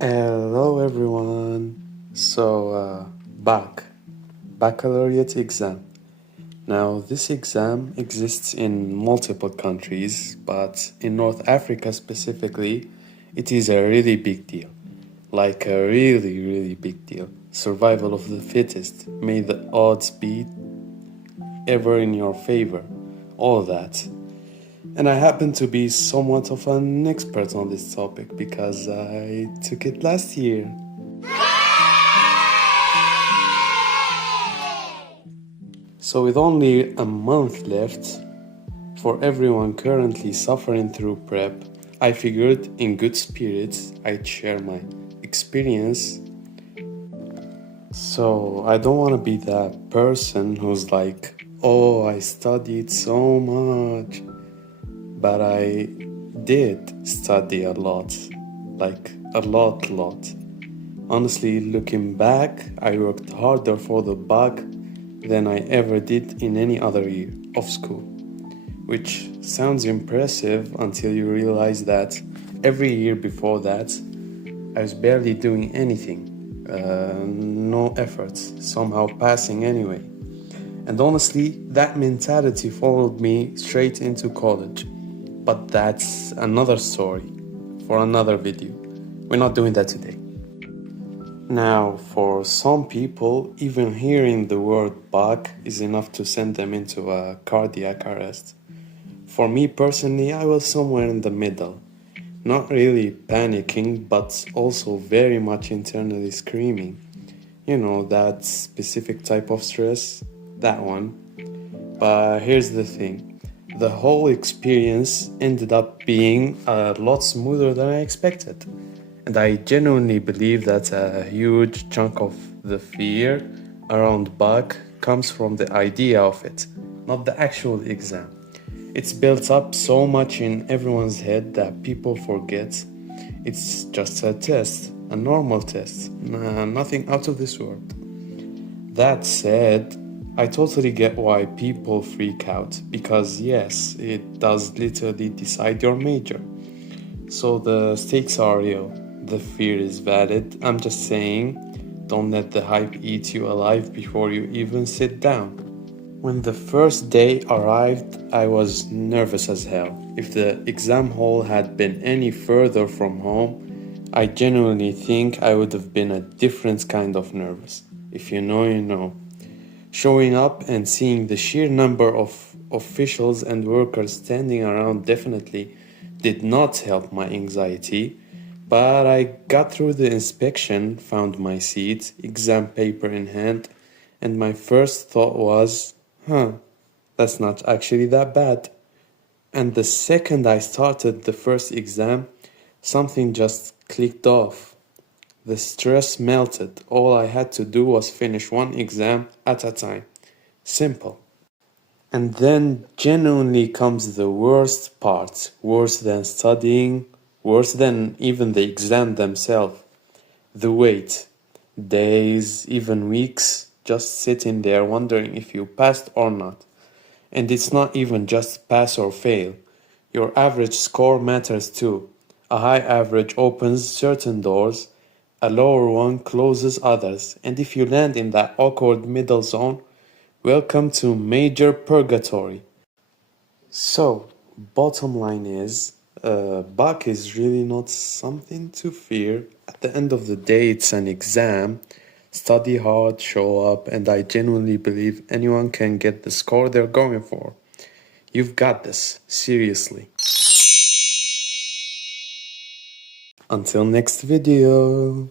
Hello everyone. BAC, Baccalaureate exam. Now, this exam exists in multiple countries, but in North Africa specifically, it is a really big deal. Like a really, really big deal. Survival of the fittest. May the odds be ever in your favor. All that. And I happen to be somewhat of an expert on this topic because I took it last year. So, with only a month left for everyone currently suffering through prep, I figured in good spirits I'd share my experience. So, I don't want to be that person who's like, oh, I studied so much. But I did study a lot. Like, a lot. Honestly, looking back, I worked harder for the BAC than I ever did in any other year of school, which sounds impressive until you realize that every year before that I was barely doing anything, no efforts, somehow passing anyway. And honestly, that mentality followed me straight into college. But that's another story for another video. We're not doing that today. Now, for some people, even hearing the word BAC is enough to send them into a cardiac arrest. For me personally, I was somewhere in the middle. Not really panicking, but also very much internally screaming. You know, that specific type of stress? That one. But here's the thing. The whole experience ended up being a lot smoother than I expected. And I genuinely believe that a huge chunk of the fear around BAC comes from the idea of it, not the actual exam. It's built up so much in everyone's head that people forget it's just a test, a normal test, nothing out of this world. That said, I totally get why people freak out, because yes, it does literally decide your major. So the stakes are real, the fear is valid. I'm just saying, don't let the hype eat you alive before you even sit down. When the first day arrived, I was nervous as hell. If the exam hall had been any further from home, I genuinely think I would have been a different kind of nervous. If you know, you know. Showing up and seeing the sheer number of officials and workers standing around definitely did not help my anxiety, but I got through the inspection, found my seat, exam paper in hand, and my first thought was, that's not actually that bad. And the second I started the first exam, something just clicked off. The stress melted. All I had to do was finish one exam at a time. Simple. And then genuinely comes the worst part. Worse than studying, worse than even the exam themselves. The wait. Days, even weeks, just sitting there wondering if you passed or not. And it's not even just pass or fail. Your average score matters too. A high average opens certain doors, a lower one closes others, and if you land in that awkward middle zone, welcome to major purgatory. So, bottom line is, BAC is really not something to fear. At the end of the day, it's an exam. Study hard, show up, and I genuinely believe anyone can get the score they're going for. You've got this, seriously. Until next video.